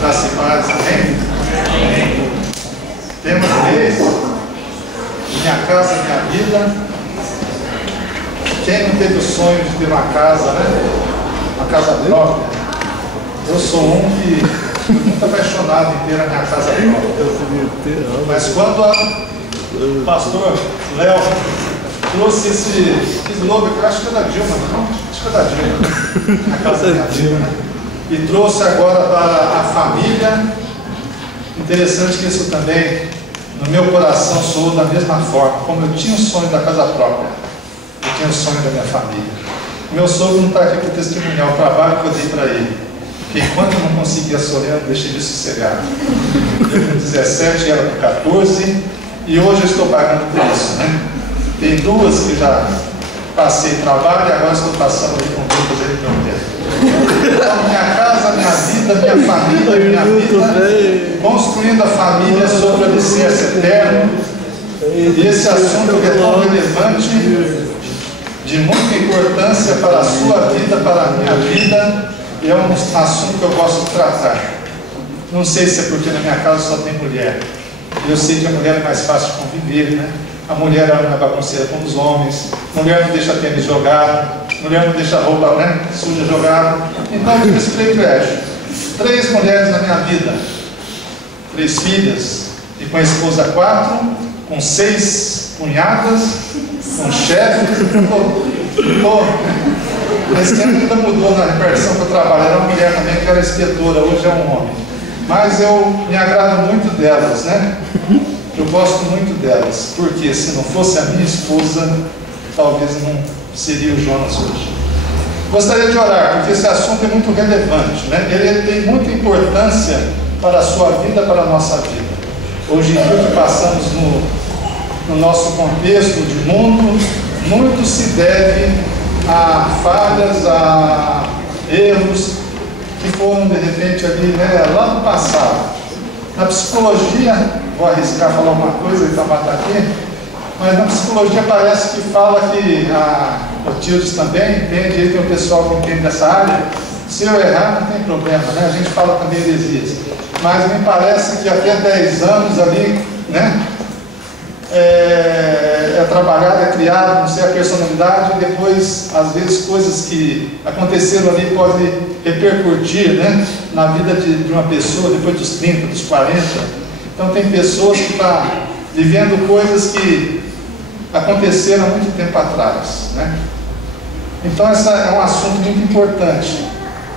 Graça e paz, amém? Amém. Tema 3, minha casa, minha vida. Quem não teve o sonho de ter uma casa, né? Uma casa própria? Eu sou um que estou muito apaixonado em ter a minha casa própria. Mas quando o pastor Léo trouxe esse slogan, que eu acho que é da Dilma, não? Acho que é da Dilma. A casa minha Dilma, né? E trouxe agora para a família. Interessante que isso também, no meu coração, soou da mesma forma. Como eu tinha o sonho da casa própria, eu tinha o sonho da minha família. Meu sogro não está aqui para testemunhar o trabalho que eu dei para ele, porque enquanto eu não conseguia sonhar, eu deixei de sossegar. Eu com 17, ela com 14, e hoje eu estou pagando por isso, né? Tem duas que já passei trabalho e agora estou passando ali com outras aí no meu tempo. Então, minha casa, minha vida, minha família, minha vida, construindo a família sobre o alicerce eterno. E esse assunto é tão relevante, de muita importância para a sua vida, para a minha vida, e é um assunto que eu gosto de tratar. Não sei se é porque na minha casa só tem mulher. Eu sei que a mulher é mais fácil de conviver, né? A mulher é uma bagunceira com os homens, mulher não deixa tênis jogado, mulher não deixa roupa, né, suja jogada. Então eu tive esse privilégio. 3 mulheres na minha vida, 3 filhas, e com a esposa 4, com 6 cunhadas, com chefe. Esse tempo ainda mudou na repartição que eu trabalho. Era uma mulher também que era inspetora, hoje é um homem. Mas eu me agrado muito delas, né? Eu gosto muito delas, porque se não fosse a minha esposa, talvez não seria o Jonas hoje. Gostaria de orar, porque esse assunto é muito relevante, né? Ele tem muita importância para a sua vida, para a nossa vida. Hoje em dia que passamos no nosso contexto de mundo, muito se deve a falhas, a erros que foram de repente ali, né, lá no passado. Na psicologia, vou arriscar falar uma coisa e matar aqui, mas na psicologia parece que fala que o Tildes também entende, aí tem o pessoal que entende dessa área. Se eu errar, não tem problema, né? A gente fala também heresias. Mas me parece que até 10 anos ali, né? É trabalhado, é criado, não sei a personalidade, e depois, às vezes, coisas que aconteceram ali podem repercutir, né, na vida de uma pessoa depois dos 30, dos 40. Então tem pessoas que estão vivendo coisas que aconteceram há muito tempo atrás, né? Então esse é um assunto muito importante,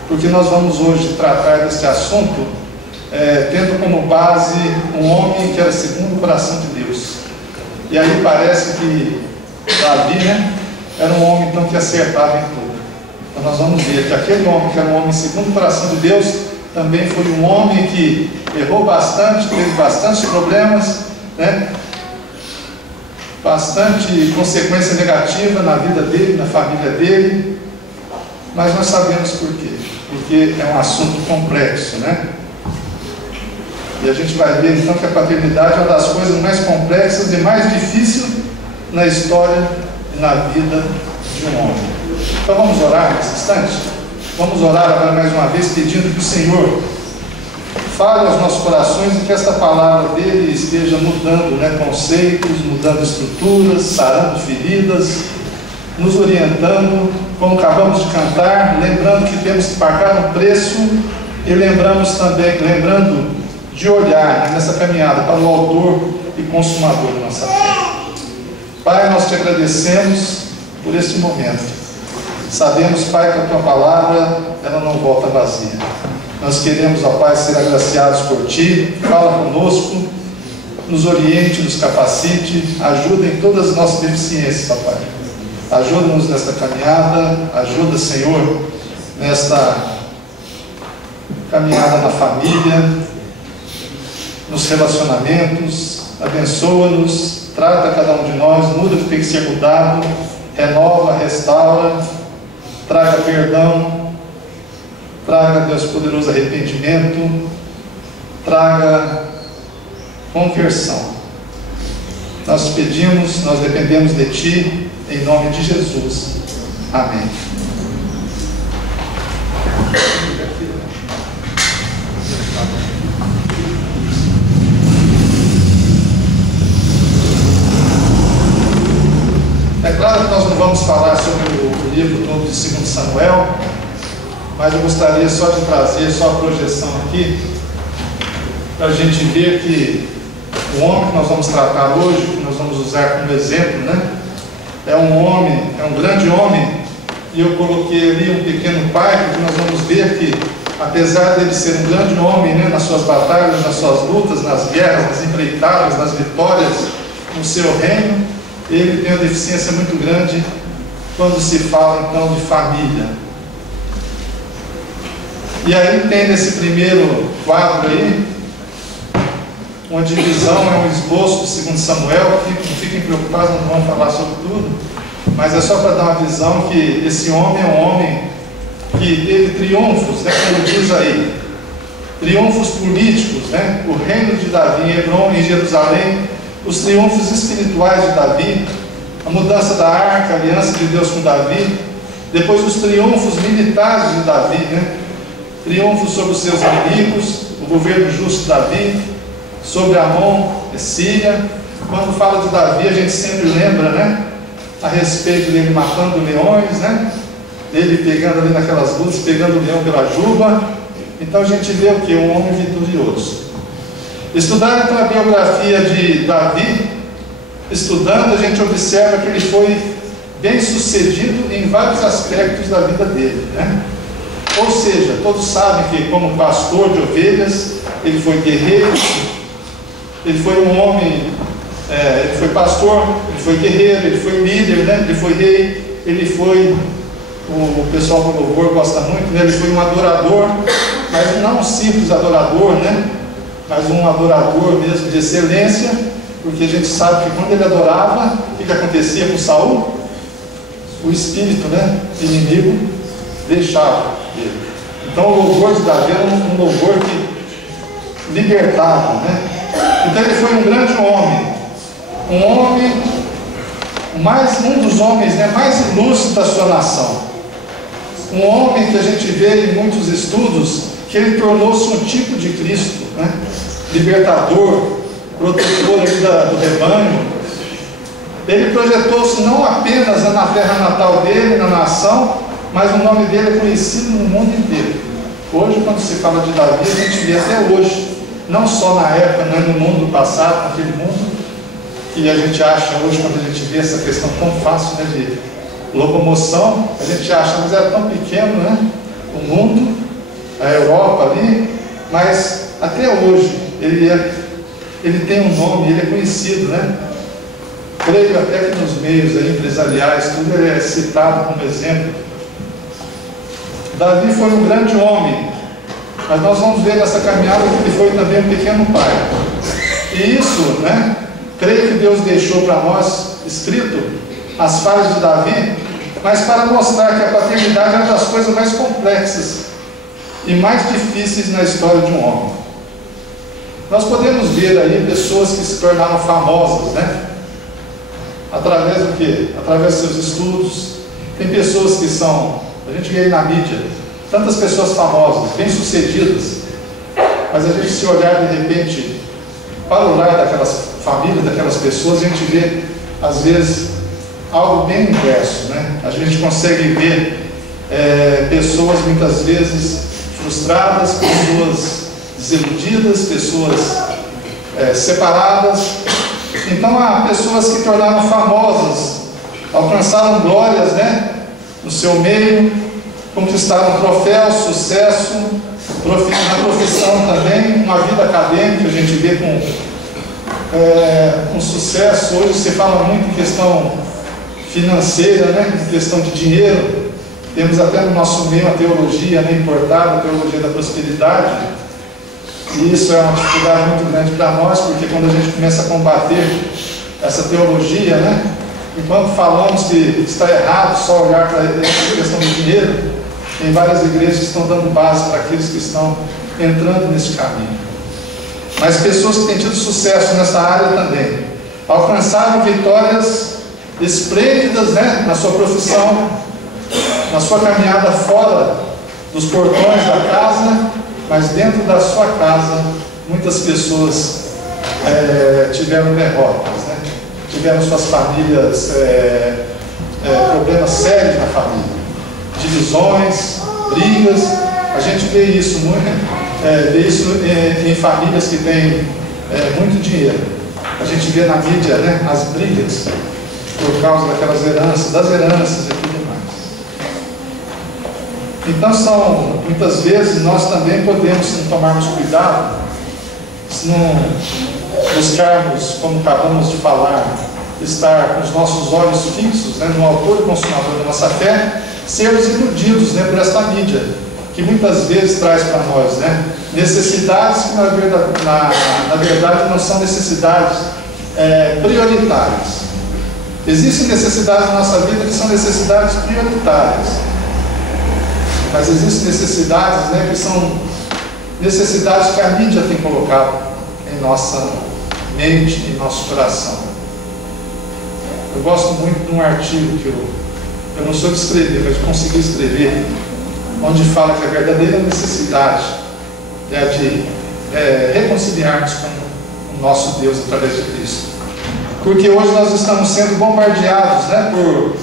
porque nós vamos hoje tratar desse assunto tendo como base um homem que era segundo o coração de Deus. E aí parece que Davi, né, era um homem então que acertava em tudo. Então nós vamos ver que aquele homem que era um homem segundo o coração de Deus, também foi um homem que errou bastante, teve bastantes problemas, né, bastante consequência negativa na vida dele, na família dele, mas nós sabemos por quê. Porque é um assunto complexo, né? E a gente vai ver então que a paternidade é uma das coisas mais complexas e mais difíceis na história e na vida de um homem. Então vamos orar nesse instante? Vamos orar agora mais uma vez, pedindo que o Senhor fale aos nossos corações e que esta palavra dele esteja mudando, né, conceitos, mudando estruturas, sarando feridas, nos orientando, como acabamos de cantar, lembrando que temos que pagar um preço e lembrando de olhar nessa caminhada para o autor e consumador da nossa fé. Pai, nós te agradecemos por este momento. Sabemos, Pai, que a tua palavra ela não volta vazia. Nós queremos, ó Pai, ser agraciados por ti. Fala conosco, nos oriente, nos capacite, ajuda em todas as nossas deficiências, ó Pai. Ajuda-nos nesta caminhada, ajuda, Senhor, nesta caminhada na família, nos relacionamentos, abençoa-nos, trata cada um de nós, muda o que tem que ser mudado, renova, restaura, traga perdão, traga, Deus poderoso, arrependimento, traga conversão. Nós te pedimos, nós dependemos de Ti, em nome de Jesus. Amém. vamos falar sobre o livro todo de 2 Samuel, mas eu gostaria só de trazer só a projeção aqui, para a gente ver que o homem que nós vamos tratar hoje, que nós vamos usar como exemplo, né? É um homem, é um grande homem, e eu coloquei ali um pequeno pai, porque nós vamos ver que, apesar dele ser um grande homem, né, nas suas batalhas, nas suas lutas, nas guerras, nas empreitadas, nas vitórias, no seu reino, ele tem uma deficiência muito grande quando se fala então de família. E aí tem nesse primeiro quadro aí, uma divisão, é um esboço de 2 Samuel, que não fiquem preocupados, não vamos falar sobre tudo, mas é só para dar uma visão que esse homem é um homem que teve triunfos, né, como diz aí, triunfos políticos, né, o reino de Davi em Hebron, em Jerusalém, os triunfos espirituais de Davi, a mudança da arca, a aliança de Deus com Davi, depois os triunfos militares de Davi, né, triunfos sobre os seus inimigos, o governo justo de Davi, sobre Amon e Síria. Quando fala de Davi, a gente sempre lembra, né, a respeito dele matando leões, né, dele pegando ali naquelas lutas, pegando o leão pela juba. Então a gente vê o que? Um homem vitorioso. Estudando então a biografia de Davi, estudando, a gente observa que ele foi bem sucedido em vários aspectos da vida dele, né? Ou seja, todos sabem que como pastor de ovelhas, ele foi guerreiro, ele foi um homem, ele foi pastor, ele foi guerreiro, ele foi líder, né? Ele foi rei, ele foi, o pessoal do louvor gosta muito, né? Ele foi um adorador, mas não um simples adorador, né? Mas um adorador mesmo de excelência, porque a gente sabe que quando ele adorava, o que acontecia com Saul? O espírito, né, inimigo deixava ele. Então o louvor de Davi era um louvor que libertava, né? Então ele foi um grande homem, um dos homens, né, mais ilustres da sua nação, um homem que a gente vê em muitos estudos que ele tornou-se um tipo de Cristo, né? Libertador, protetor do rebanho. Ele projetou-se não apenas na terra natal dele, na nação, mas o nome dele é conhecido no mundo inteiro. Hoje, quando se fala de Davi, a gente vê até hoje, não só na época, né, no mundo passado, naquele mundo que a gente acha hoje, quando a gente vê essa questão tão fácil, né, de locomoção, a gente acha, mas era tão pequeno, né, o mundo, a Europa ali, mas até hoje ele tem um nome, ele é conhecido, né? Creio até que nos meios aí, empresariais, tudo ele é citado como exemplo. Davi foi um grande homem, mas nós vamos ver nessa caminhada que ele foi também um pequeno pai. E isso, né? Creio que Deus deixou para nós escrito as falhas de Davi, mas para mostrar que a paternidade é uma das coisas mais complexas e mais difíceis na história de um homem. Nós podemos ver aí pessoas que se tornaram famosas, né? Através do quê? Através dos seus estudos. Tem pessoas que são, a gente vê aí na mídia, tantas pessoas famosas, bem-sucedidas, mas a gente, se olhar de repente para o lar daquelas famílias, daquelas pessoas, a gente vê, às vezes, algo bem inverso, né? A gente consegue ver pessoas muitas vezes frustradas, pessoas desiludidas, pessoas separadas. Então há pessoas que tornaram famosas, alcançaram glórias, né, no seu meio, conquistaram troféus, sucesso, na profissão também, uma vida acadêmica, a gente vê com sucesso. Hoje se fala muito em questão financeira, né, em questão de dinheiro. Temos até no nosso meio a teologia, né, importada, a teologia da prosperidade. E isso é uma dificuldade muito grande para nós, porque quando a gente começa a combater essa teologia, né, enquanto falamos que está errado só olhar para essa questão do dinheiro, tem várias igrejas que estão dando base para aqueles que estão entrando nesse caminho. Mas pessoas que têm tido sucesso nessa área também alcançaram vitórias esplêndidas, né, na sua profissão, na sua caminhada fora dos portões da casa, mas dentro da sua casa muitas pessoas tiveram derrotas, né? Tiveram suas famílias problemas sérios na família, divisões, brigas. A gente vê isso em famílias que têm muito dinheiro. A gente vê na mídia, né, as brigas por causa daquelas heranças, das heranças e tudo mais. Então muitas vezes nós também podemos, se não tomarmos cuidado, se não buscarmos, como acabamos de falar, estar com os nossos olhos fixos, né, no autor e consumador da nossa fé, sermos iludidos, né, por esta mídia, que muitas vezes traz para nós, né, necessidades que na verdade não são necessidades prioritárias. Existem necessidades na nossa vida que são necessidades prioritárias, mas existem necessidades, né, que são necessidades que a mídia tem colocado em nossa mente, em nosso coração. Eu gosto muito de um artigo que eu não sou de escrever, mas de conseguir escrever, onde fala que a verdadeira necessidade é a de reconciliarmos com o nosso Deus através de Cristo. Porque hoje nós estamos sendo bombardeados, né, por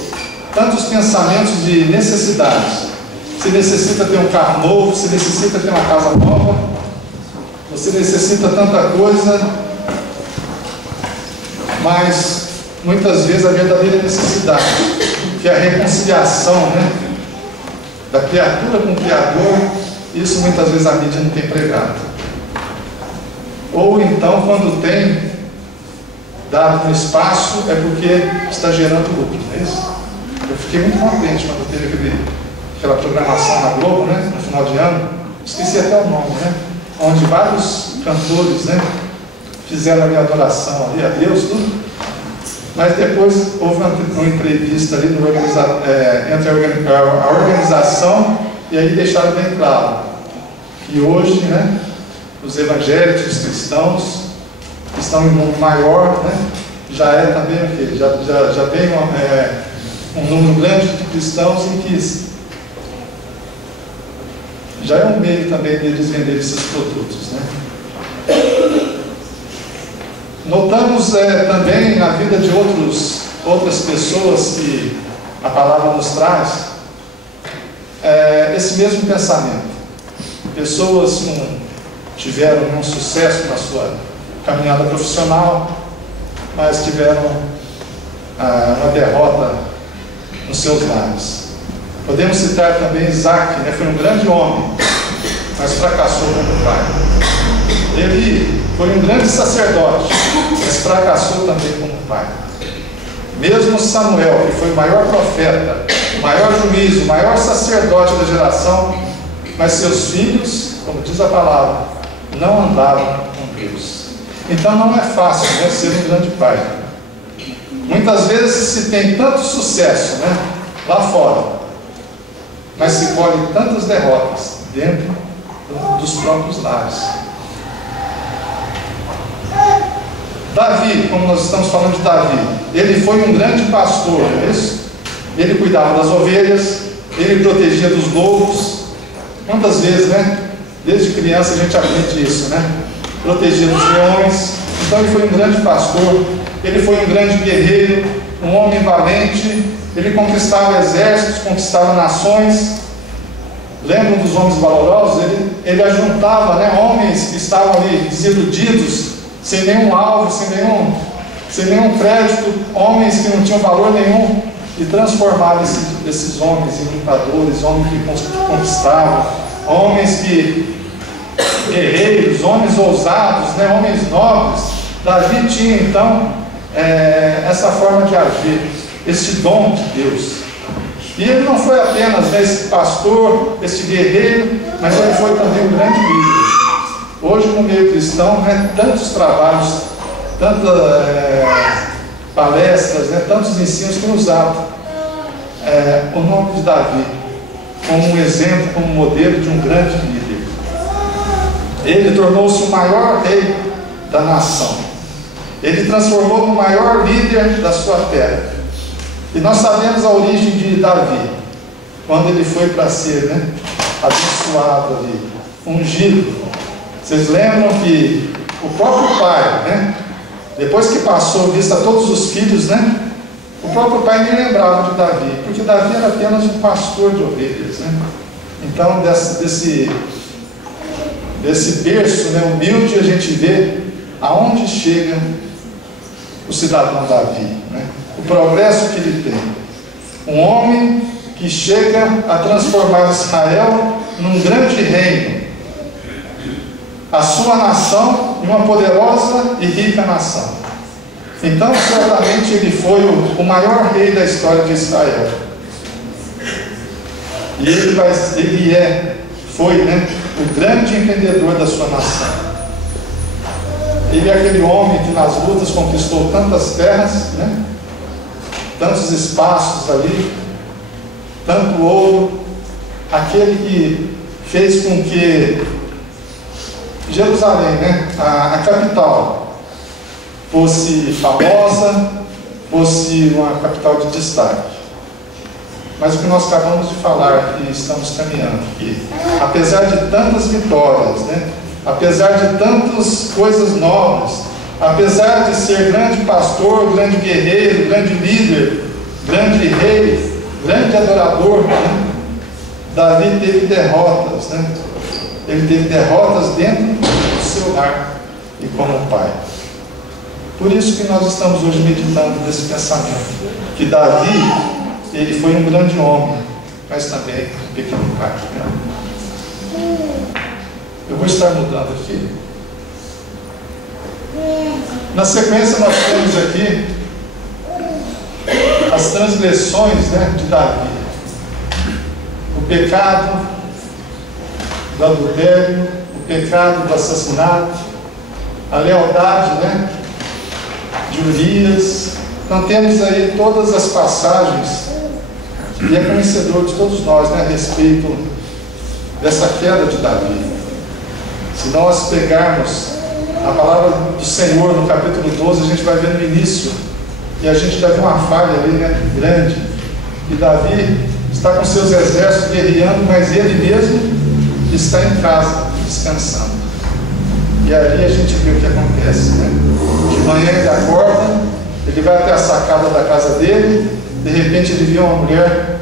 tantos pensamentos de necessidades. Você necessita ter um carro novo, você necessita ter uma casa nova, você necessita tanta coisa, mas muitas vezes a verdadeira necessidade, que é a reconciliação, né, da criatura com o Criador, isso muitas vezes a mídia não tem pregado. Ou então, quando tem dado um espaço, é porque está gerando lucro, não é isso? Eu fiquei muito contente quando teve aquela programação na Globo, né, no final de ano, esqueci até o nome, né, onde vários cantores, né, fizeram ali a adoração ali a Deus, tudo, mas depois houve uma entrevista ali entre a organização, e aí deixaram bem claro que hoje, né, os evangélicos, os cristãos que estão em um mundo maior, né, já é também o quê? Já tem um número grande de cristãos em que já é um meio também deles venderem esses produtos, né? Notamos também na vida de outras pessoas que a palavra nos traz esse mesmo pensamento. Pessoas que tiveram um sucesso na sua caminhada profissional, mas tiveram uma derrota nos seus lares. Podemos citar também Isaac, né? Foi um grande homem, mas fracassou como pai. Ele foi um grande sacerdote, mas fracassou também como pai. Mesmo Samuel, que foi o maior profeta, o maior juiz, o maior sacerdote da geração, mas seus filhos, como diz a palavra, não andavam com Deus. Então não é fácil, né, ser um grande pai. Muitas vezes se tem tanto sucesso, né, lá fora, mas se colhe tantas derrotas dentro dos próprios lares. Davi, como nós estamos falando de Davi, ele foi um grande pastor, não é isso? Ele cuidava das ovelhas, ele protegia dos lobos. Quantas vezes, né? Desde criança a gente aprende isso, né? Protegia dos leões. Então ele foi um grande pastor, ele foi um grande guerreiro, um homem valente. Ele conquistava exércitos, conquistava nações. Lembram dos homens valorosos? Ele ajuntava, né, homens que estavam ali desiludidos, sem nenhum alvo, sem nenhum crédito, homens que não tinham valor nenhum, e transformava esses homens em lutadores, homens que conquistavam, homens guerreiros, homens ousados, né, homens nobres. Davi tinha então essa forma de agir, esse dom de Deus. E ele não foi apenas esse pastor, esse guerreiro, mas ele foi também um grande líder. Hoje no meio cristão, né, tantos trabalhos, tantas palestras, né, tantos ensinos que usavam o nome de Davi como um exemplo, como modelo de um grande líder. Ele tornou-se o maior rei da nação. Ele transformou no maior líder da sua terra. E nós sabemos a origem de Davi, quando ele foi para ser, né, abençoado ali, ungido. Vocês lembram que o próprio pai, né, depois que passou vista todos os filhos, né, O próprio pai nem lembrava de Davi, porque Davi era apenas um pastor de ovelhas, né? Então, desse berço, né, humilde, a gente vê aonde chega o cidadão Davi, né? O progresso que ele tem. Um homem que chega a transformar Israel num grande reino, a sua nação em uma poderosa e rica nação. Então, certamente, ele foi o maior rei da história de Israel. E foi, né, o grande empreendedor da sua nação. Ele é aquele homem que nas lutas conquistou tantas terras, né, tantos espaços ali, tanto ouro, aquele que fez com que Jerusalém, né, a capital, fosse famosa, fosse uma capital de destaque. Mas o que nós acabamos de falar e estamos caminhando aqui, apesar de tantas vitórias, né, apesar de tantas coisas novas, apesar de ser grande pastor, grande guerreiro, grande líder, grande rei, grande adorador, né, Davi teve derrotas, né? Ele teve derrotas dentro do seu lar e como pai. Por isso que nós estamos hoje meditando nesse pensamento, que Davi, ele foi um grande homem, mas também um pequeno pai. Eu vou estar mudando aqui. Na sequência nós temos aqui as transgressões, né, de Davi. O pecado do adultério, o pecado do assassinato, a lealdade, né, de Urias. Então temos aí todas as passagens, e é conhecedor de todos nós, né, a respeito dessa queda de Davi. Se nós pegarmos a palavra do Senhor no capítulo 12, a gente vai ver no início, e a gente já viu uma falha ali, né, grande, e Davi está com seus exércitos guerreando, mas ele mesmo está em casa, descansando. E ali a gente vê o que acontece, né? De manhã ele acorda, ele vai até a sacada da casa dele, de repente ele vê uma mulher,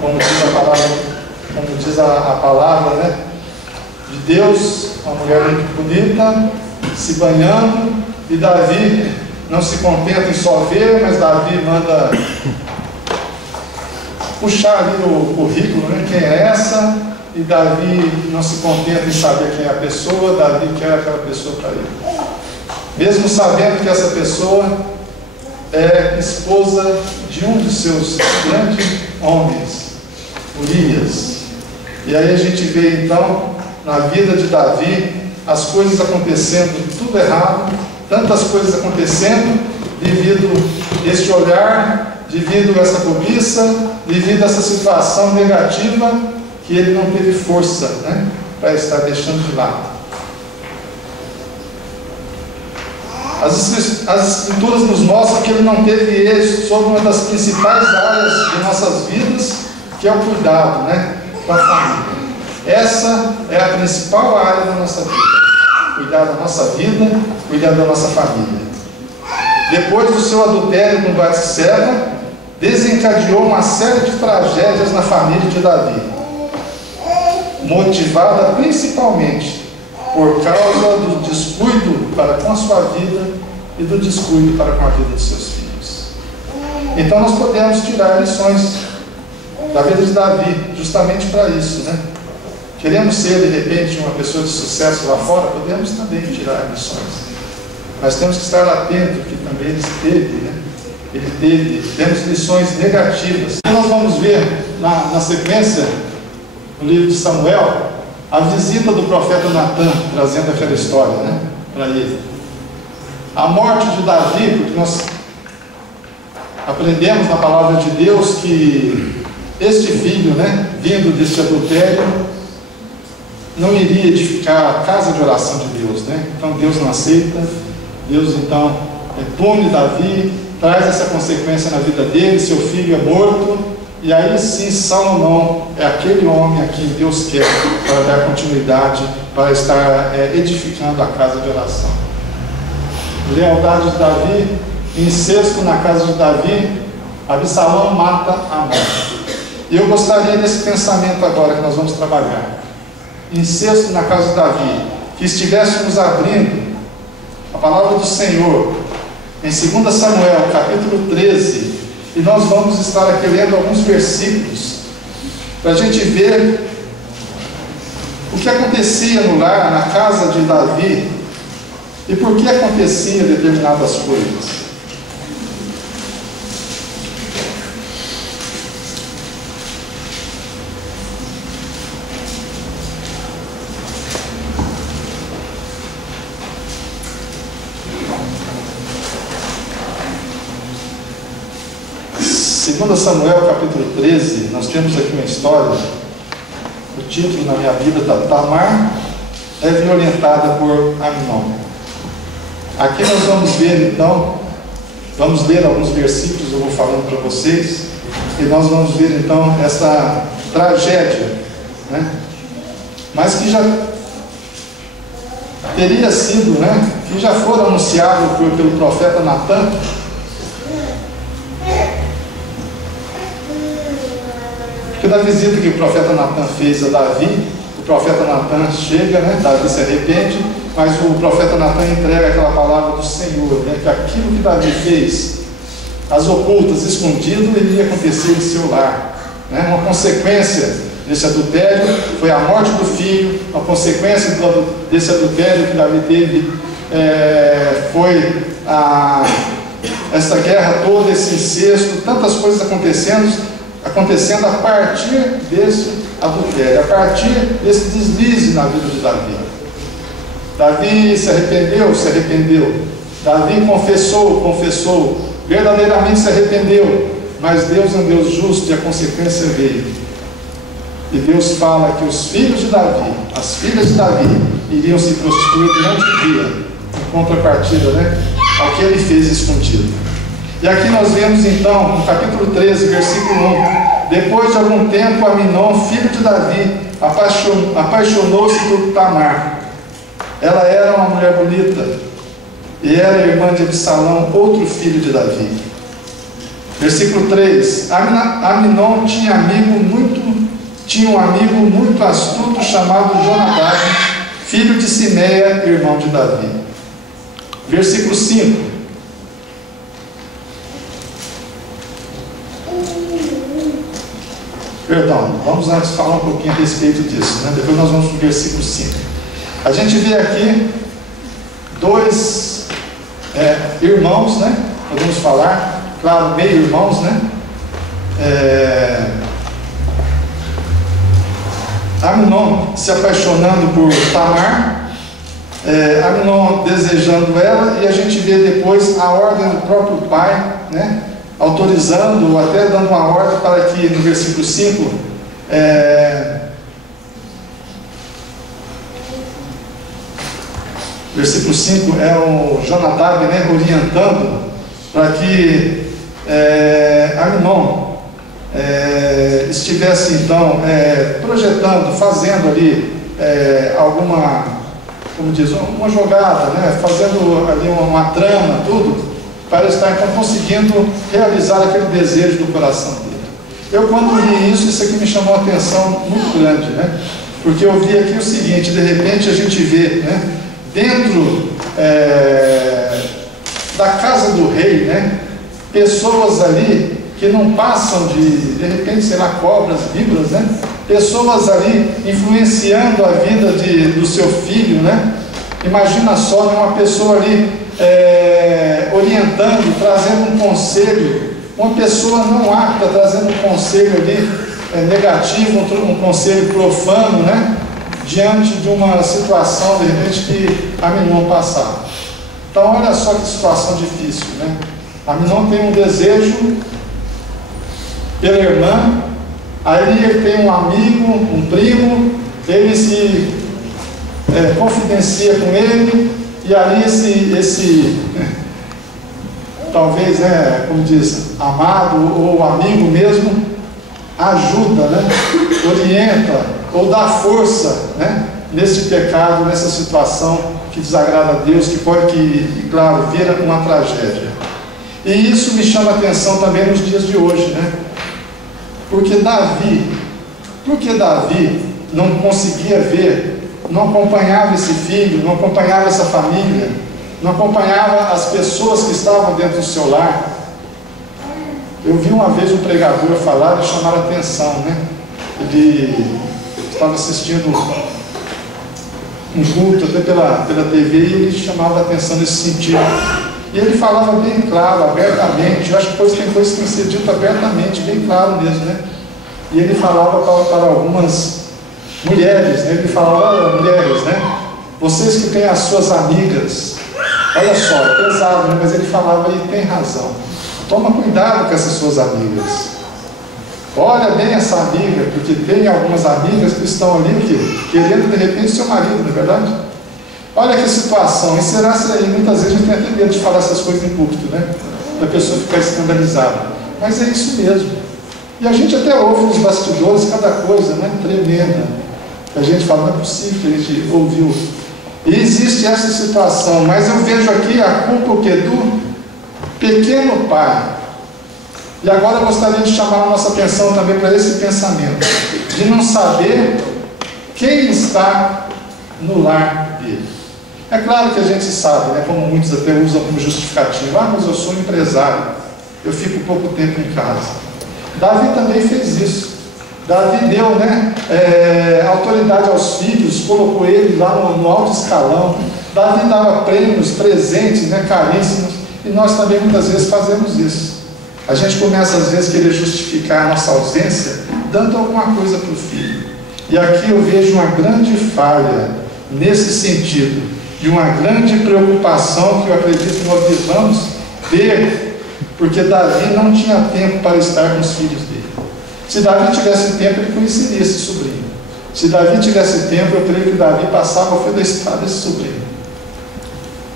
como diz a palavra, né, de Deus, uma mulher muito bonita, se banhando, e Davi não se contenta em só ver, mas Davi manda puxar ali o currículo, né, quem é essa, e Davi não se contenta em saber quem é a pessoa, Davi quer aquela pessoa para ele. Mesmo sabendo que essa pessoa é esposa de um dos seus grandes homens, Urias. E aí a gente vê então, na vida de Davi, as coisas acontecendo tudo errado, tantas coisas acontecendo, devido a este olhar, devido a essa cobiça, devido a essa situação negativa, que ele não teve força, né, para estar deixando de lado. As Escrituras nos mostram que ele não teve êxito sobre uma das principais áreas de nossas vidas, que é o cuidado, né, com a família. Essa é a principal área da nossa vida. Cuidar da nossa vida, cuidar da nossa família. Depois do seu adultério com Batseba, desencadeou uma série de tragédias na família de Davi, motivada principalmente por causa do descuido para com a sua vida e do descuido para com a vida dos seus filhos. Então nós podemos tirar lições da vida de Davi, justamente para isso, né? Queremos ser de repente uma pessoa de sucesso lá fora, podemos também tirar lições, mas temos que estar atento que também ele teve, temos lições negativas. E nós vamos ver na sequência, no livro de Samuel, a visita do profeta Natan, trazendo aquela história, né, para ele. A morte de Davi, porque nós aprendemos na palavra de Deus que este filho, né, vindo deste adultério, não iria edificar a casa de oração de Deus, né? Então Deus não aceita, Deus então pune Davi, traz essa consequência na vida dele, seu filho é morto, e aí sim Salomão é aquele homem a quem Deus quer para dar continuidade, para estar edificando a casa de oração. Lealdade de Davi incesto na casa de Davi, Absalão mata Amnon. E eu gostaria desse pensamento agora que nós vamos trabalhar. Incesto na casa de Davi, que estivéssemos abrindo a palavra do Senhor em 2 Samuel, capítulo 13, e nós vamos estar aqui lendo alguns versículos para a gente ver o que acontecia no lar, na casa de Davi, e por que acontecia determinadas coisas. Segundo Samuel capítulo 13, nós temos aqui uma história. O título na minha Bíblia está Tamar é violentada por Amnon. Aqui nós vamos ver então, vamos ler alguns versículos, eu vou falando para vocês, e nós vamos ver então essa tragédia, né? Mas que já teria sido, né? Que já foi anunciado pelo profeta Natan. Porque da visita que o profeta Natan fez a Davi, o profeta Natan chega, né? Davi se arrepende, mas o profeta Natan entrega aquela palavra do Senhor, né? Que aquilo que Davi fez, as ocultas, escondido, iria acontecer em seu lar, né? Uma consequência desse adultério foi a morte do filho, uma consequência desse adultério que Davi teve foi essa guerra toda, esse incesto, tantas coisas acontecendo a partir desse adultério, a partir desse deslize na vida de Davi. Davi se arrependeu. Davi confessou, verdadeiramente se arrependeu, mas Deus é um Deus justo e a consequência veio. E Deus fala que os filhos de Davi, as filhas de Davi, iriam se prostituir durante o dia, em contrapartida, né, ao que ele fez escondido. E aqui nós vemos então, no capítulo 13, versículo 1, depois de algum tempo, Amnon, filho de Davi, apaixonou-se por Tamar. Ela era uma mulher bonita, e era irmã de Absalão, outro filho de Davi. Versículo 3, Amnon tinha um amigo muito astuto, chamado Jonadab, filho de Simeia, irmão de Davi. Versículo 5, perdão, vamos antes falar um pouquinho a respeito disso, né? Depois nós vamos para o versículo 5. A gente vê aqui dois irmãos, né? Podemos falar, claro, meio irmãos, né? Amnon se apaixonando por Tamar, Amnon desejando ela, e a gente vê depois a ordem do próprio pai, né? Autorizando, ou até dando uma ordem para que no versículo 5, versículo 5 é o Jonadab, né, orientando para que Amnon estivesse então projetando, fazendo ali alguma, como diz, uma jogada, né, fazendo ali uma trama, tudo, para estar então conseguindo realizar aquele desejo do coração dele. Eu, quando li isso aqui me chamou a atenção muito grande, né? Porque eu vi aqui o seguinte: de repente a gente vê, né, dentro da casa do rei, né, pessoas ali que não passam de repente, sei lá, cobras, víboras, né? Pessoas ali influenciando a vida do seu filho, né? Imagina só, né, uma pessoa ali orientando, trazendo um conselho, uma pessoa não apta trazendo um conselho ali negativo, um conselho profano, né, diante de uma situação de repente que Amnon passava. Então olha só que situação difícil, né? Amnon tem um desejo pela irmã, aí ele tem um amigo, um primo, ele se confidencia com ele, e ali esse talvez, né, como diz, amado ou amigo mesmo, ajuda, né, orienta ou dá força, né, nesse pecado, nessa situação que desagrada a Deus, que pode, claro, vira uma tragédia. E isso me chama a atenção também nos dias de hoje, né? Por que Davi não conseguia ver, não acompanhava esse filho, não acompanhava essa família, não acompanhava as pessoas que estavam dentro do seu lar? Eu vi uma vez um pregador falar e chamar a atenção, né? Ele estava assistindo um culto até pela TV e ele chamava a atenção nesse sentido. E ele falava bem claro, abertamente. Eu acho que tem coisas que têm que ser dito abertamente, bem claro mesmo, né? E ele falava para algumas mulheres, né? Ele falava: olha, mulheres, né? Vocês que têm as suas amigas, olha só, é pesado, né? Mas ele falava e tem razão. Toma cuidado com essas suas amigas. Olha bem essa amiga, porque tem algumas amigas que estão ali querendo de repente seu marido, não é verdade? Olha que situação. E será que aí muitas vezes a gente tem até medo de falar essas coisas em público, né? Da pessoa ficar escandalizada. Mas é isso mesmo. E a gente até ouve nos bastidores cada coisa, né? Tremenda. A gente fala: não é possível que a gente ouviu. E existe essa situação, mas eu vejo aqui a culpa o quê? Do pequeno pai. E agora eu gostaria de chamar a nossa atenção também para esse pensamento, de não saber quem está no lar dele. É claro que a gente sabe, né, como muitos até usam como justificativo: ah, mas eu sou empresário, eu fico pouco tempo em casa. Davi também fez isso. Davi deu, né, autoridade aos filhos, colocou ele lá no alto escalão. Davi dava prêmios, presentes, né, caríssimos. E nós também muitas vezes fazemos isso. A gente começa às vezes a querer justificar a nossa ausência dando alguma coisa para o filho. E aqui eu vejo uma grande falha nesse sentido, e uma grande preocupação que eu acredito que nós devamos ter, porque Davi não tinha tempo para estar com os filhos dele. Se Davi tivesse tempo, ele conheceria esse sobrinho. Se Davi tivesse tempo, eu creio que Davi passava ao fio da espada desse sobrinho.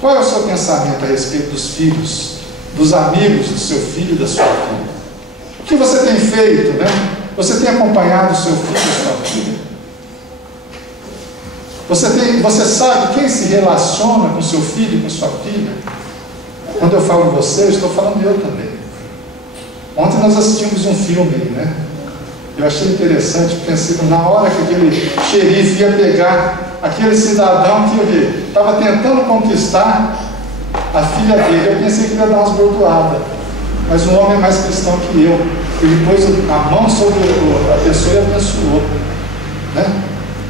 Qual é o seu pensamento a respeito dos filhos, dos amigos do seu filho e da sua filha? O que você tem feito, né? Você tem acompanhado o seu filho e a sua filha? Você sabe quem se relaciona com seu filho e com sua filha? Quando eu falo você, eu estou falando eu também. Ontem nós assistimos um filme, né? Eu achei interessante, pensei na hora que aquele xerife ia pegar aquele cidadão que estava tentando conquistar a filha dele. Eu pensei que ele ia dar umas bordoadas, mas o homem é mais cristão que eu. Ele pôs a mão sobre a pessoa e abençoou, né?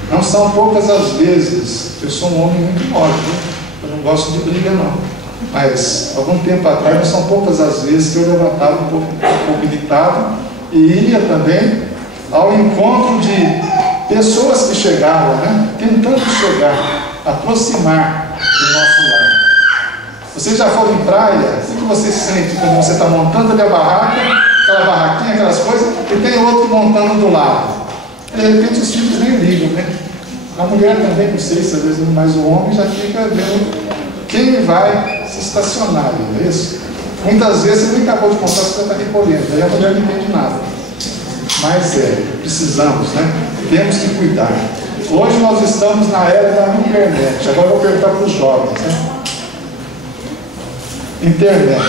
Não são poucas as vezes. Eu sou um homem muito mole, né? Eu não gosto de briga, não. Mas algum tempo atrás, não são poucas as vezes que eu levantava um pouco irritado e ia também ao encontro de pessoas que chegavam, né? Tentando chegar, aproximar do nosso lar. Vocês já foram em praia? O que você sente quando você está montando ali a barraca, aquela barraquinha, aquelas coisas, e tem outro montando do lado? De repente os filhos nem ligam, né? A mulher também, não sei se às vezes, mas o homem já fica vendo quem vai se estacionar, não é isso? Muitas vezes você nem acabou de contar, você está recolhendo, aí a mulher não entende nada. Mas precisamos, né? Temos que cuidar. Hoje nós estamos na era da internet. Agora eu vou perguntar para os jovens, né? Internet, né?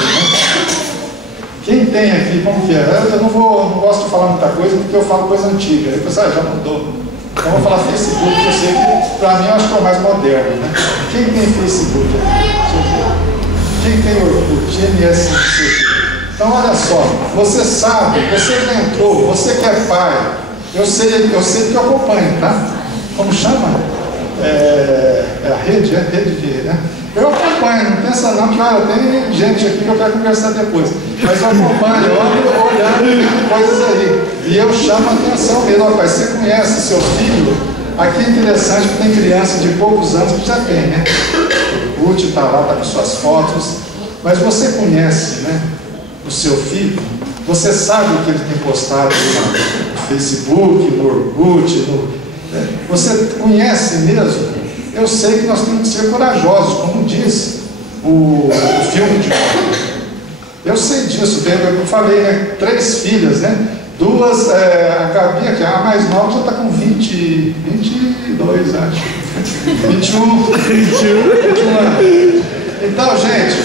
Quem tem aqui, como que é? Eu não gosto de falar muita coisa, porque eu falo coisa antiga. Aí você já mudou. Então eu vou falar Facebook, que eu sei que para mim eu acho que é o mais moderno, né? Quem tem Facebook? Quem tem Orkut, MSN? Então olha só, você sabe, você já entrou, você que é pai, eu sei que eu acompanho, tá? Como chama? A rede, né? Eu acompanho, não pensa não que olha, tem gente aqui que eu quero conversar depois. Mas eu acompanho, eu ando olhando coisas aí. E eu chamo a atenção mesmo, rapaz, você conhece seu filho? Aqui é interessante que tem criança de poucos anos que já tem, né? O Ruth está lá, está com suas fotos. Mas você conhece, né, o seu filho? Você sabe o que ele tem postado no Facebook, no Orkut, você conhece mesmo? Eu sei que nós temos que ser corajosos, como diz o filme de ontem. Eu sei disso, eu falei, né? 3 filhas, né? 2, a Gabi aqui, a mais nova já está com 22, acho. 21 anos. Então, gente,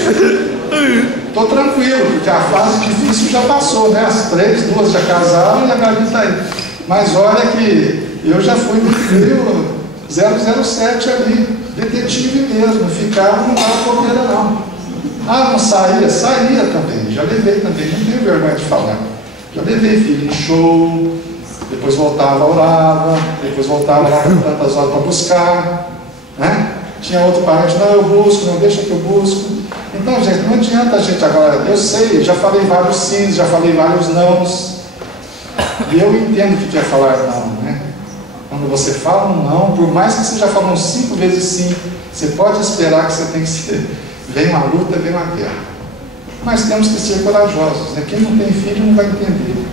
estou tranquilo, porque a fase difícil já passou, né? As 3, 2 já casaram e a Gabi está aí. Mas olha que eu já fui meio 007 ali, detetive mesmo, ficava, não dava bobeira não. Ah, não saía? Saía também, já levei também, não tenho vergonha de falar. Já levei filho em show, depois voltava, orava, depois voltava lá por tantas horas para buscar, né? Tinha outro parente, não, eu busco, não, deixa que eu busco. Então, gente, não adianta a gente agora, eu sei, já falei vários sims, já falei vários nãos, e eu entendo o que é falar não, né? Quando você fala um não, por mais que você já falou 5 vezes sim, você pode esperar que você tem que ser, vem uma luta, vem uma guerra. Mas temos que ser corajosos, né? Quem não tem filho não vai entender.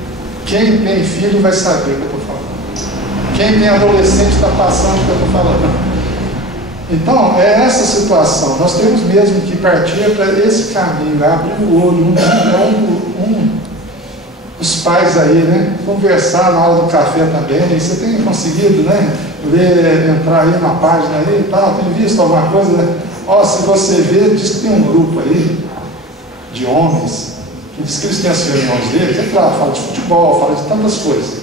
Quem tem filho vai saber o que eu estou falando. Quem tem adolescente está passando o que eu estou falando. Então, é essa situação. Nós temos mesmo que partir para esse caminho, abrir o olho, os pais aí, né? Conversar na hora do café também. Você tem conseguido, né? Entrar aí na página aí e tal, tem visto alguma coisa, né? Ó, se você ver, diz que tem um grupo aí de homens que diz que eles têm as reuniões deles, é claro, fala de futebol, fala de tantas coisas,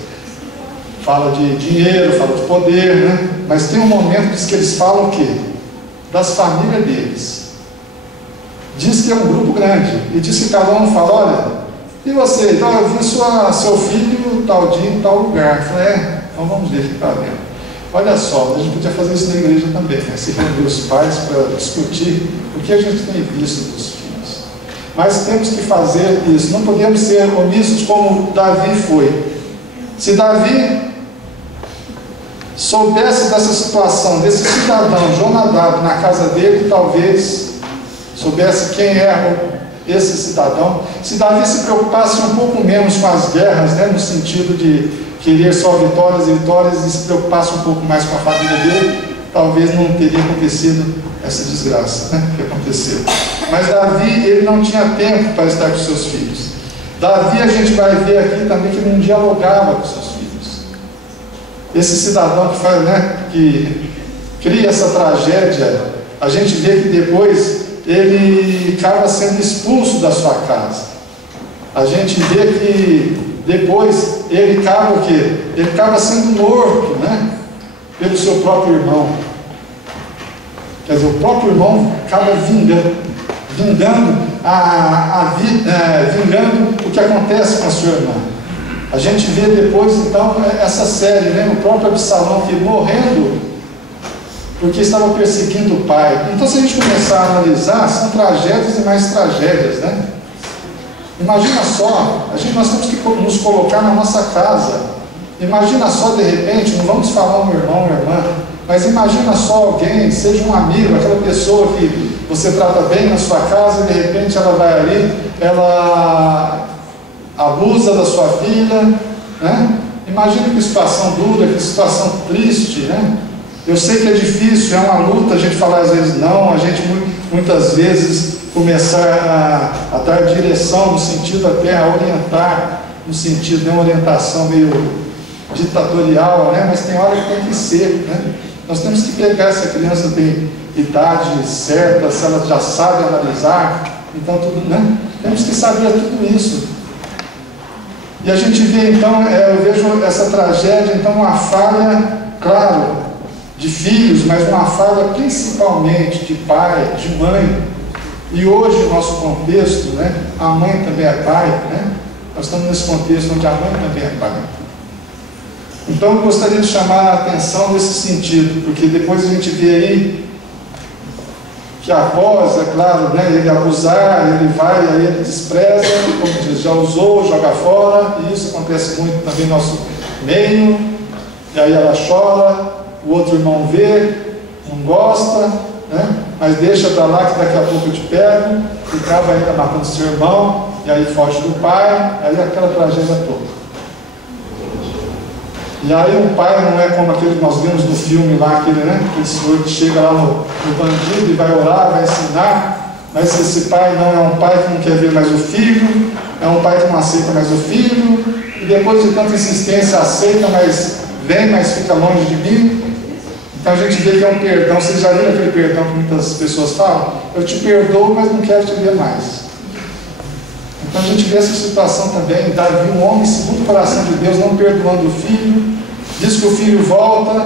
fala de dinheiro, fala de poder, né? Mas tem um momento diz que eles falam o quê? Das famílias deles. Diz que é um grupo grande e diz que cada um fala, olha, e você? Então eu vi seu filho tal dia em tal lugar. Eu falei, então vamos ver o que está vendo. Olha só, a gente podia fazer isso na igreja também, né? Se reunir os pais para discutir o que a gente tem visto dos filhos. Mas temos que fazer isso, não podemos ser omissos como Davi foi. Se Davi soubesse dessa situação, desse cidadão, Jonadab, na casa dele, talvez soubesse quem é esse cidadão. Se Davi se preocupasse um pouco menos com as guerras, né, no sentido de querer só vitórias e vitórias, e se preocupasse um pouco mais com a família dele, talvez não teria acontecido essa desgraça, né, que aconteceu. Mas Davi, ele não tinha tempo para estar com seus filhos. Davi, a gente vai ver aqui também que ele não dialogava com seus filhos. Esse cidadão que faz, né, que cria essa tragédia, a gente vê que depois ele acaba sendo expulso da sua casa. A gente vê que depois ele acaba o quê? Ele acaba sendo morto, né, pelo seu próprio irmão. Quer dizer, o próprio irmão acaba vingando o que acontece com a sua irmã. A gente vê depois, então, essa série, né? O próprio Absalão que morrendo porque estava perseguindo o pai. Então, se a gente começar a analisar, são tragédias e mais tragédias, né? Imagina só, nós temos que nos colocar na nossa casa. Imagina só, de repente, não vamos falar um irmão, uma irmã, mas imagina só alguém, seja um amigo, aquela pessoa que você trata bem na sua casa e de repente ela vai ali, ela abusa da sua filha, né? Imagina que situação dura, que situação triste, né? Eu sei que é difícil, é uma luta a gente falar às vezes não, a gente muitas vezes começar a dar direção no sentido até a orientar, no sentido de uma orientação meio ditatorial, né? Mas tem hora que tem que ser, né? Nós temos que pegar se a criança tem idade certa, se ela já sabe analisar, então tudo, né? Temos que saber tudo isso. E a gente vê então, eu vejo essa tragédia, então uma falha, claro, de filhos, mas uma falha principalmente de pai, de mãe. E hoje o nosso contexto, né? A mãe também é pai, né? Nós estamos nesse contexto onde a mãe também é pai. Então eu gostaria de chamar a atenção nesse sentido, porque depois a gente vê aí que após, é claro, né, ele abusar, ele vai, aí ele despreza, como diz, já usou, joga fora, e isso acontece muito também no nosso meio, e aí ela chora, o outro irmão vê, não gosta, né, mas deixa para lá que daqui a pouco eu te pego, e acaba ainda matando seu irmão, e aí foge do pai, aí aquela tragédia toda. E aí o pai não é como aquele que nós vimos no filme lá, aquele senhor que chega lá no bandido e vai orar, vai ensinar, mas esse pai não é um pai que não quer ver mais o filho, é um pai que não aceita mais o filho, e depois de tanta insistência aceita, mas vem, mas fica longe de mim. Então a gente vê que é um perdão. Vocês já viram aquele perdão que muitas pessoas falam? Eu te perdoo, mas não quero te ver mais. Então a gente vê essa situação também. Davi, um homem segundo o coração de Deus, não perdoando o filho, diz que o filho volta,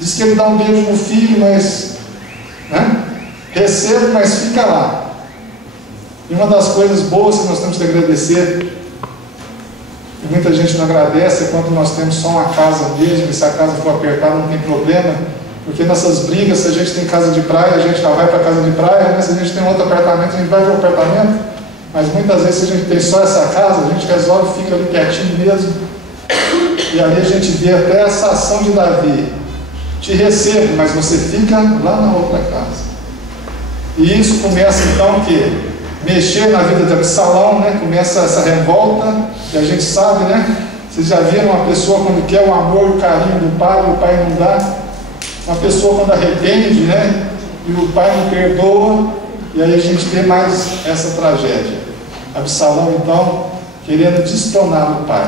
diz que ele dá um beijo no filho, mas recebe, mas fica lá. E uma das coisas boas que nós temos que agradecer, e muita gente não agradece, é quando nós temos só uma casa mesmo, e se a casa for apertada não tem problema, porque nessas brigas, se a gente tem casa de praia, a gente já vai para a casa de praia, né? Se a gente tem outro apartamento, a gente vai para o apartamento, mas muitas vezes se a gente tem só essa casa, a gente resolve, fica ali quietinho mesmo, e ali a gente vê até essa ação de Davi: te recebo, mas você fica lá na outra casa. E isso começa então que mexer na vida de Absalão, né? Começa essa revolta, que a gente sabe, né? Vocês já viram uma pessoa quando quer o amor e o carinho do pai, e o pai não dá? Uma pessoa quando arrepende, né? E o pai não perdoa, e aí a gente vê mais essa tragédia. Absalão então querendo destronar o pai,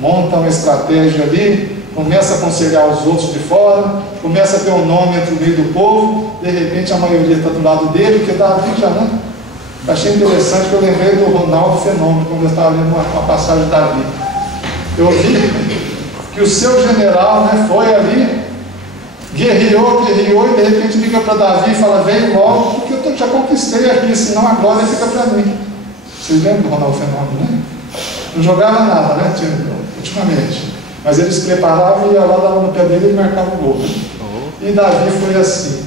monta uma estratégia ali, começa a aconselhar os outros de fora, começa a ter um nome entre o meio do povo, de repente a maioria está do lado dele, porque Davi já, né? Achei interessante que eu lembrei do Ronaldo Fenômeno, quando eu estava lendo uma passagem de Davi. Eu vi que o seu general, né, foi ali, guerreou, e de repente liga para Davi e fala: vem logo, porque eu já conquistei aqui, senão a glória fica para mim. Vocês lembram do Ronaldo Fenômeno, né? Não jogava nada, né, ultimamente. Mas ele se preparava e ia lá, dava no pé dele e marcava o gol. Né? E Davi foi assim.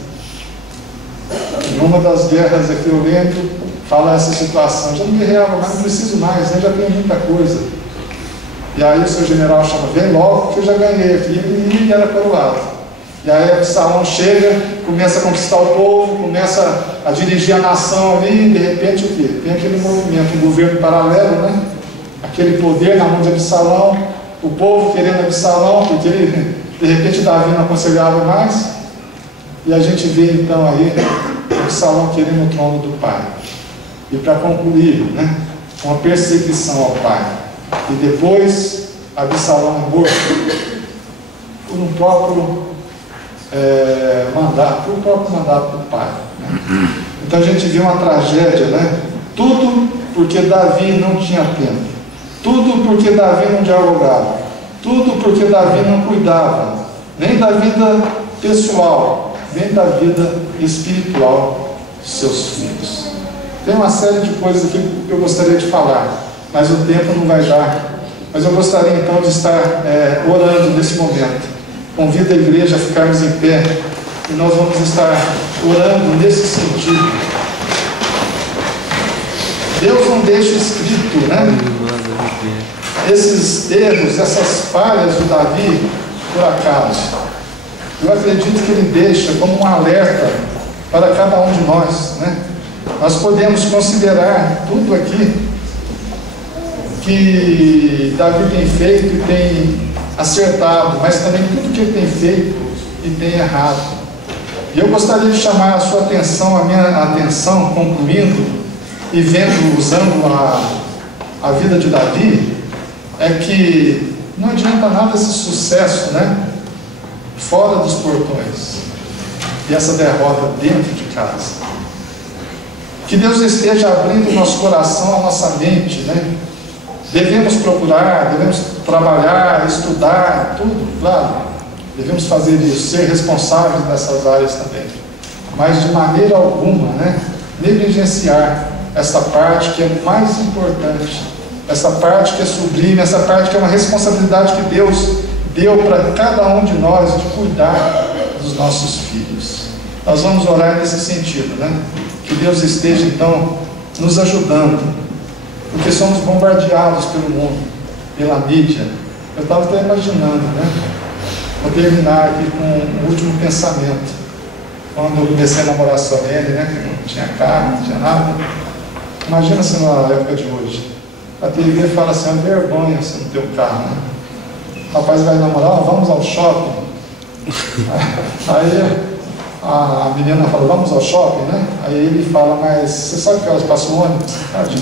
Em uma das guerras aqui eu lembro, fala essa situação: já não guerreava mais, não preciso mais, né? Já tenho muita coisa. E aí o seu general chama: vem logo que eu já ganhei aqui. E ele era coroado. E aí Absalão chega, começa a conquistar o povo, começa a dirigir a nação ali, e de repente o quê? Tem aquele movimento, um governo paralelo, né? Aquele poder na mão de Absalão, o povo querendo Absalão, porque ele, de repente Davi não aconselhava mais, e a gente vê então aí Absalão querendo o trono do pai. E para concluir, né, uma perseguição ao pai, e depois Absalão é morto por um próprio mandato, do pai. Né? Então a gente vê uma tragédia, né? Tudo porque Davi não tinha tempo, tudo porque Davi não dialogava, tudo porque Davi não cuidava nem da vida pessoal, nem da vida espiritual de seus filhos. Tem uma série de coisas aqui que eu gostaria de falar, mas o tempo não vai dar. Mas eu gostaria então de estar orando nesse momento. Convido a igreja a ficarmos em pé e nós vamos estar orando nesse sentido. Deus não deixa escrito, né? Esses erros, essas falhas de Davi por acaso. Eu acredito que ele deixa como um alerta para cada um de nós, né? Nós podemos considerar tudo aqui que Davi tem feito e tem acertado, mas também tudo que ele tem feito e tem errado. E eu gostaria de chamar a sua atenção, a minha atenção, concluindo e vendo, usando a vida de Davi, é que não adianta nada esse sucesso, né, fora dos portões, e essa derrota dentro de casa. Que Deus esteja abrindo o nosso coração, a nossa mente, né? Devemos procurar, devemos trabalhar, estudar, tudo, claro. Devemos fazer isso, ser responsáveis nessas áreas também. Mas de maneira alguma, né, negligenciar essa parte que é mais importante, essa parte que é sublime, essa parte que é uma responsabilidade que Deus deu para cada um de nós de cuidar dos nossos filhos. Nós vamos orar nesse sentido, né? Que Deus esteja então nos ajudando, porque somos bombardeados pelo mundo, pela mídia. Eu estava até imaginando, né? Vou terminar aqui com um último pensamento. Quando eu comecei a namorar Solene, né? Que não tinha carro, não tinha nada. Imagina se na época de hoje. A TV fala assim: é vergonha você não ter um carro, né? O rapaz vai namorar, vamos ao shopping. Aí a menina fala: vamos ao shopping, né? Aí ele fala: mas você sabe que elas passam ônibus? Ah, de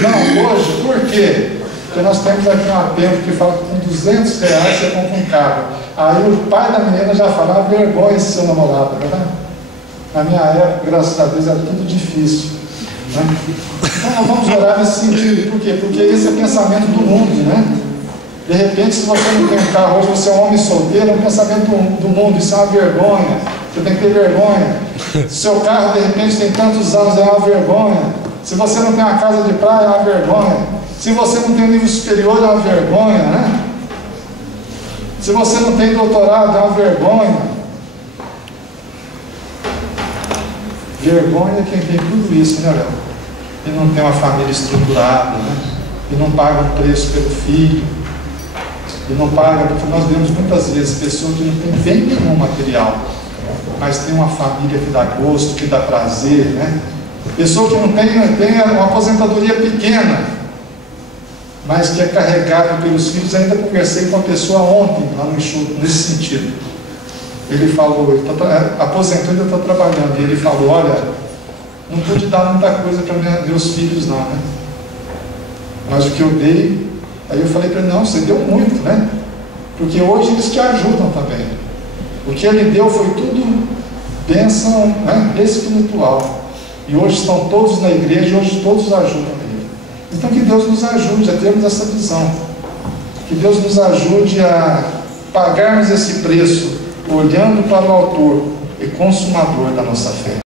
não, hoje, por quê? Porque nós temos aqui um apelo que fala que com R$200 você compra um carro. Aí o pai da menina já fala: vergonha esse seu namorado, verdade? Na minha época, graças a Deus, era tudo difícil. Né? Então nós vamos orar nesse sentido. Por quê? Porque esse é o pensamento do mundo, né? De repente, se você não tem um carro hoje, você é um homem solteiro, é um pensamento do mundo, isso é uma vergonha. Você tem que ter vergonha. Se seu carro, de repente, tem tantos anos, é uma vergonha. Se você não tem uma casa de praia, é uma vergonha. Se você não tem um nível superior, é uma vergonha, né? Se você não tem doutorado, é uma vergonha. Vergonha é quem tem tudo isso, né, Léo? E não tem uma família estruturada, né? E não paga um preço pelo filho. E não paga, porque nós vemos muitas vezes pessoas que não têm bem nenhum material, mas tem uma família que dá gosto, que dá prazer, né? Pessoa que não tem uma aposentadoria pequena, mas que é carregada pelos filhos. Ainda conversei com uma pessoa ontem, lá no Enxuto, nesse sentido. Ele falou, ele aposentou e ainda está trabalhando, e ele falou, olha, não pude dar muita coisa para meus filhos não, né? Mas o que eu dei, aí eu falei para ele, não, você deu muito, né? Porque hoje eles te ajudam também. O que ele deu foi tudo bênção, né, espiritual. E hoje estão todos na igreja, e hoje todos ajudam ele. Então que Deus nos ajude a termos essa visão. Que Deus nos ajude a pagarmos esse preço, olhando para o autor e consumador da nossa fé.